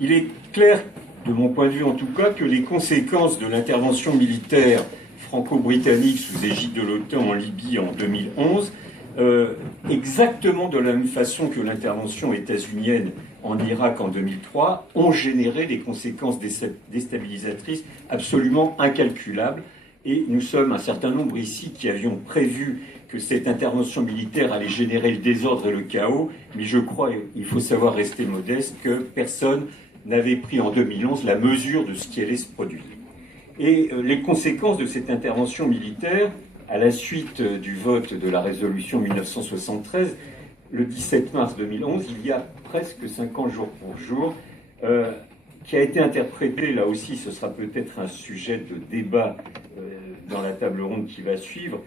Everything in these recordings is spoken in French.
Il est clair, de mon point de vue en tout cas, que les conséquences de l'intervention militaire franco-britannique sous égide de l'OTAN en Libye en 2011, exactement de la même façon que l'intervention états-unienne en Irak en 2003, ont généré des conséquences déstabilisatrices absolument incalculables. Et nous sommes un certain nombre ici qui avions prévu que cette intervention militaire allait générer le désordre et le chaos, mais je crois, il faut savoir rester modeste, que personne n'avait pris en 2011 la mesure de ce qui allait se produire. Et les conséquences de cette intervention militaire, à la suite du vote de la résolution 1973, le 17 mars 2011, il y a presque 5 ans jour pour jour, qui a été interprété, là aussi ce sera peut-être un sujet de débat dans la table ronde qui va suivre,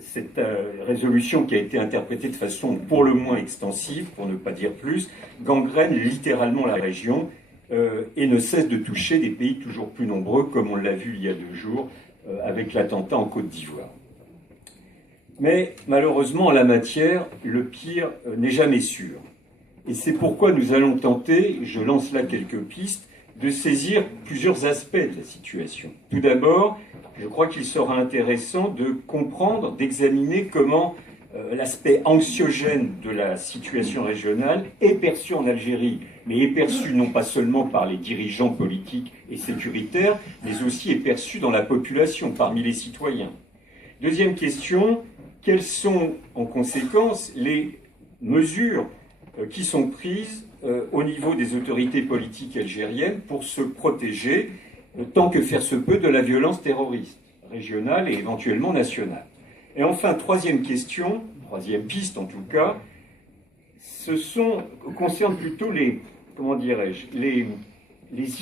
cette résolution qui a été interprétée de façon pour le moins extensive, pour ne pas dire plus, gangrène littéralement la région et ne cesse de toucher des pays toujours plus nombreux, comme on l'a vu il y a 2 jours avec l'attentat en Côte d'Ivoire. Mais malheureusement, en la matière, le pire n'est jamais sûr. Et c'est pourquoi nous allons tenter, je lance là quelques pistes, de saisir plusieurs aspects de la situation. Tout d'abord, je crois qu'il sera intéressant de comprendre, d'examiner comment l'aspect anxiogène de la situation régionale est perçu en Algérie, mais est perçu non pas seulement par les dirigeants politiques et sécuritaires, mais aussi est perçu dans la population, parmi les citoyens. Deuxième question, quelles sont en conséquence les mesures qui sont prises au niveau des autorités politiques algériennes pour se protéger, tant que faire se peut, de la violence terroriste, régionale et éventuellement nationale. Et enfin, troisième question, troisième piste en tout cas, concerne plutôt les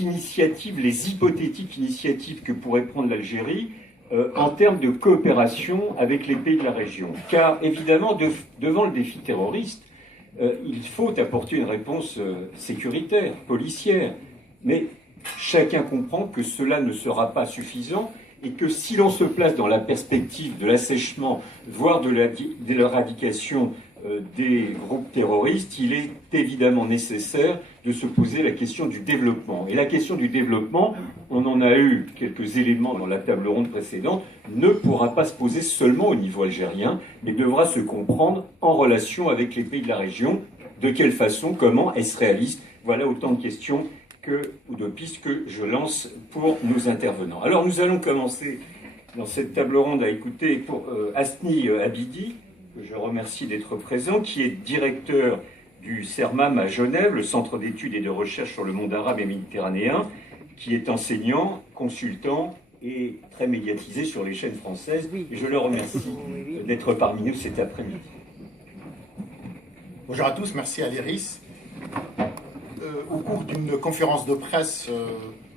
initiatives, les hypothétiques initiatives que pourrait prendre l'Algérie en termes de coopération avec les pays de la région. Car évidemment, devant le défi terroriste, il faut apporter une réponse sécuritaire, policière. Mais chacun comprend que cela ne sera pas suffisant et que si l'on se place dans la perspective de l'assèchement, voire de l'éradication des groupes terroristes, il est évidemment nécessaire de se poser la question du développement. Et la question du développement, on en a eu quelques éléments dans la table ronde précédente, ne pourra pas se poser seulement au niveau algérien, mais devra se comprendre en relation avec les pays de la région. De quelle façon, comment, est-ce réaliste? Voilà autant de questions ou de pistes que je lance pour nos intervenants. Alors nous allons commencer dans cette table ronde à écouter pour Hasni Abidi, que je remercie d'être présent, qui est directeur du CERMAM à Genève, le Centre d'études et de recherche sur le monde arabe et méditerranéen, qui est enseignant, consultant et très médiatisé sur les chaînes françaises. Et je le remercie d'être parmi nous cet après-midi. Bonjour à tous, merci à l'IRIS. Au cours d'une conférence de presse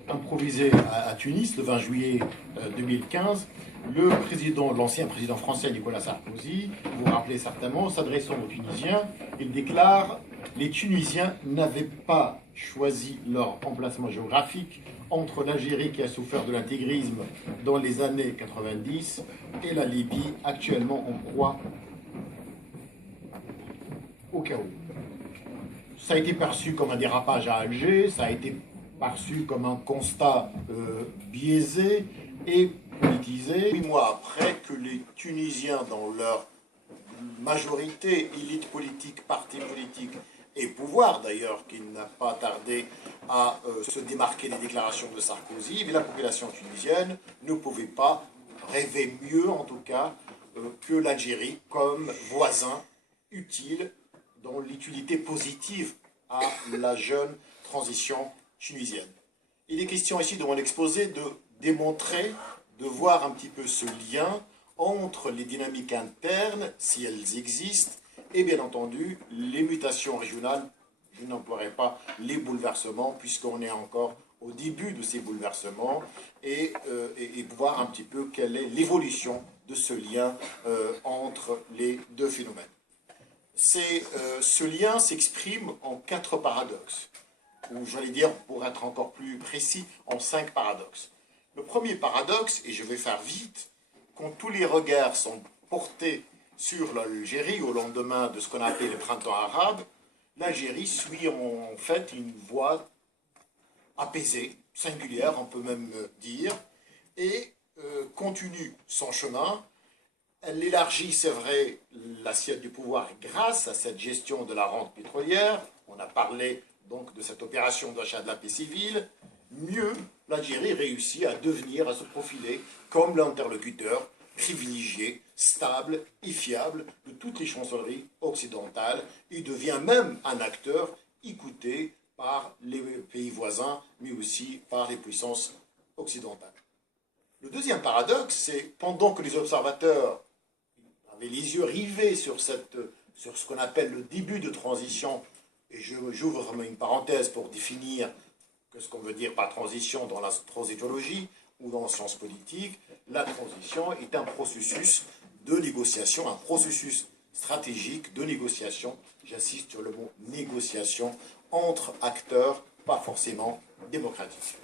improvisée à Tunis le 20 juillet 2015, l'ancien président français Nicolas Sarkozy, vous vous rappelez certainement, s'adressant aux Tunisiens, il déclare « Les Tunisiens n'avaient pas choisi leur emplacement géographique entre l'Algérie qui a souffert de l'intégrisme dans les années 90 et la Libye actuellement en proie au chaos. » Ça a été perçu comme un dérapage à Alger, ça a été perçu comme un constat biaisé et politisé. 8 mois après que les Tunisiens, dans leur majorité, élite politique, parti politique et pouvoir d'ailleurs, qui n'a pas tardé à se démarquer des déclarations de Sarkozy, mais la population tunisienne ne pouvait pas rêver mieux, en tout cas, que l'Algérie comme voisin utile dans l'utilité positive à la jeune transition tunisienne. Il est question ici, dans mon exposé, de démontrer, de voir un petit peu ce lien entre les dynamiques internes, si elles existent, et bien entendu, les mutations régionales, je n'emploierai pas les bouleversements, puisqu'on est encore au début de ces bouleversements, et voir un petit peu quelle est l'évolution de ce lien entre les deux phénomènes. Ce lien s'exprime en 4 paradoxes, ou j'allais dire, pour être encore plus précis, en 5 paradoxes. Le premier paradoxe, et je vais faire vite, quand tous les regards sont portés sur l'Algérie au lendemain de ce qu'on a appelé le printemps arabe, l'Algérie suit en fait une voie apaisée, singulière, on peut même dire, et continue son chemin. Elle élargit, c'est vrai, l'assiette du pouvoir grâce à cette gestion de la rente pétrolière. On a parlé donc de cette opération d'achat de la paix civile. Mieux, l'Algérie réussit à devenir, à se profiler comme l'interlocuteur privilégié, stable et fiable de toutes les chancelleries occidentales. Il devient même un acteur écouté par les pays voisins, mais aussi par les puissances occidentales. Le deuxième paradoxe, c'est pendant que les observateurs avaient les yeux rivés sur ce qu'on appelle le début de transition, et j'ouvre une parenthèse pour définir ce qu'on veut dire par transition dans la transitologie ou dans la science politique, la transition est un processus de négociation, un processus stratégique de négociation, j'insiste sur le mot négociation, entre acteurs pas forcément démocratiques.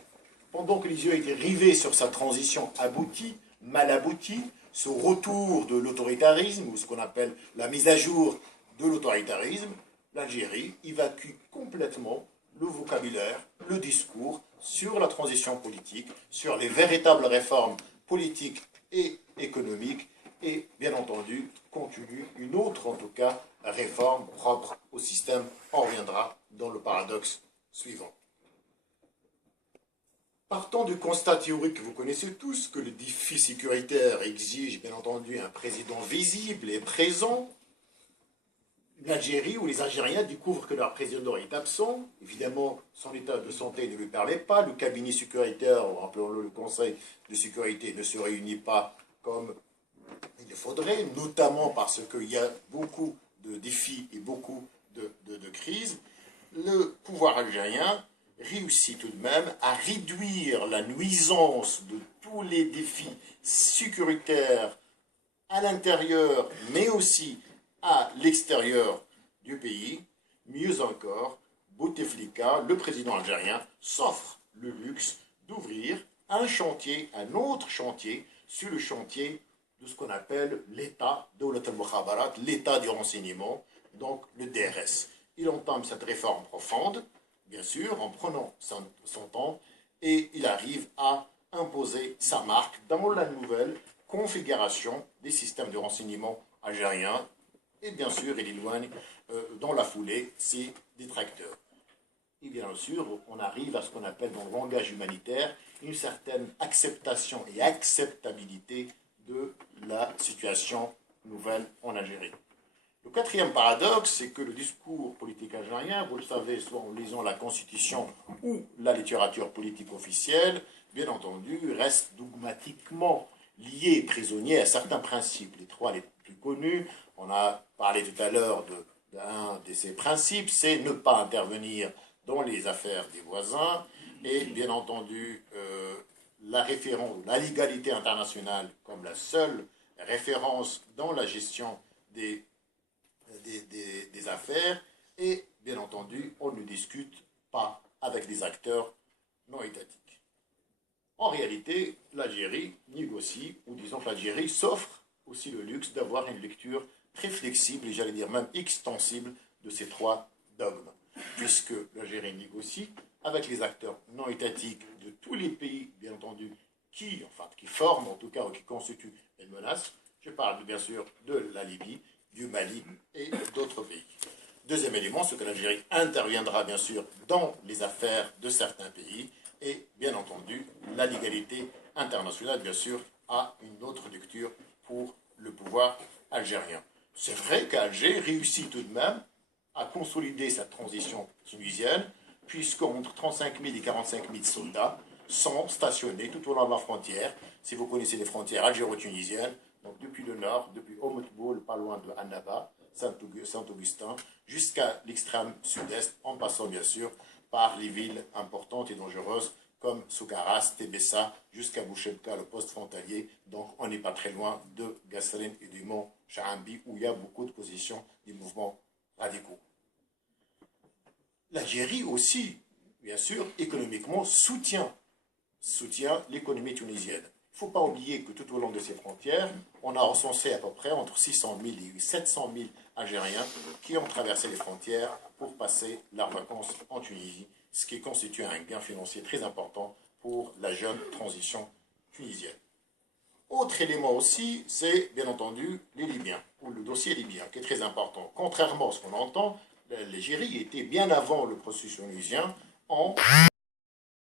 Pendant que les yeux étaient rivés sur sa transition aboutie, mal aboutie, ce retour de l'autoritarisme, ou ce qu'on appelle la mise à jour de l'autoritarisme, l'Algérie évacue complètement le vocabulaire, le discours sur la transition politique, sur les véritables réformes politiques et économiques, et bien entendu continue une autre, en tout cas, réforme propre au système. On reviendra dans le paradoxe suivant. Partant du constat théorique que vous connaissez tous, que le défi sécuritaire exige bien entendu un président visible et présent, l'Algérie ou les Algériens découvrent que leur président est absent. Évidemment, son état de santé ne lui permet pas. Le cabinet sécuritaire, ou appelons-le le Conseil de sécurité, ne se réunit pas comme il le faudrait, notamment parce qu'il y a beaucoup de défis et beaucoup de crises. Le pouvoir algérien réussit tout de même à réduire la nuisance de tous les défis sécuritaires à l'intérieur, mais aussi à l'extérieur du pays. Mieux encore, Bouteflika, le président algérien, s'offre le luxe d'ouvrir un chantier, un autre chantier, sur le chantier de ce qu'on appelle l'État, Dawlat al-Mukhabarat, l'État du renseignement, donc le DRS. Il entame cette réforme profonde, bien sûr, en prenant son temps, et il arrive à imposer sa marque dans la nouvelle configuration des systèmes de renseignement algériens, et bien sûr, il éloigne dans la foulée ses détracteurs. Et bien sûr, on arrive à ce qu'on appelle dans le langage humanitaire une certaine acceptation et acceptabilité de la situation nouvelle en Algérie. Le quatrième paradoxe, c'est que le discours politique algérien, vous le savez, soit en lisant la Constitution ou la littérature politique officielle, bien entendu, reste dogmatiquement lié, prisonnier à certains principes. Les trois les plus connus, on a parlé tout à l'heure d'un de ces principes, c'est ne pas intervenir dans les affaires des voisins, et bien entendu, la référence, la légalité internationale comme la seule référence dans la gestion des affaires, et bien entendu, on ne discute pas avec des acteurs non étatiques. En réalité, l'Algérie négocie, ou disons que l'Algérie s'offre aussi le luxe d'avoir une lecture très flexible, et j'allais dire même extensible, de ces trois dogmes, puisque l'Algérie négocie avec les acteurs non étatiques de tous les pays, bien entendu, qui forment en tout cas, ou qui constituent une menace. Je parle bien sûr de la Libye, du Mali et d'autres pays. Deuxième élément, c'est que l'Algérie interviendra bien sûr dans les affaires de certains pays, et bien entendu, la légalité internationale, bien sûr, a une autre lecture pour le pouvoir algérien. C'est vrai qu'Alger réussit tout de même à consolider sa transition tunisienne, puisqu'entre 35 000 et 45 000 soldats sont stationnés tout au long de la frontière. Si vous connaissez les frontières algéro-tunisiennes, donc depuis le nord, depuis Oumtboul, pas loin de Annaba, Saint-Augustin, jusqu'à l'extrême sud-est, en passant bien sûr par les villes importantes et dangereuses comme Soukaras, Tébessa, jusqu'à Bouchebka, le poste frontalier. Donc on n'est pas très loin de Gasserine et du mont Chahambi, où il y a beaucoup de positions des mouvements radicaux. L'Algérie aussi, bien sûr, économiquement, soutient l'économie tunisienne. Il ne faut pas oublier que tout au long de ces frontières, on a recensé à peu près entre 600 000 et 700 000 Algériens qui ont traversé les frontières pour passer leurs vacances en Tunisie. ce qui constitue un gain financier très important pour la jeune transition tunisienne. Autre élément aussi, c'est bien entendu les Libyens, ou le dossier libyen, qui est très important. Contrairement à ce qu'on entend, l'Algérie était bien avant le processus tunisien en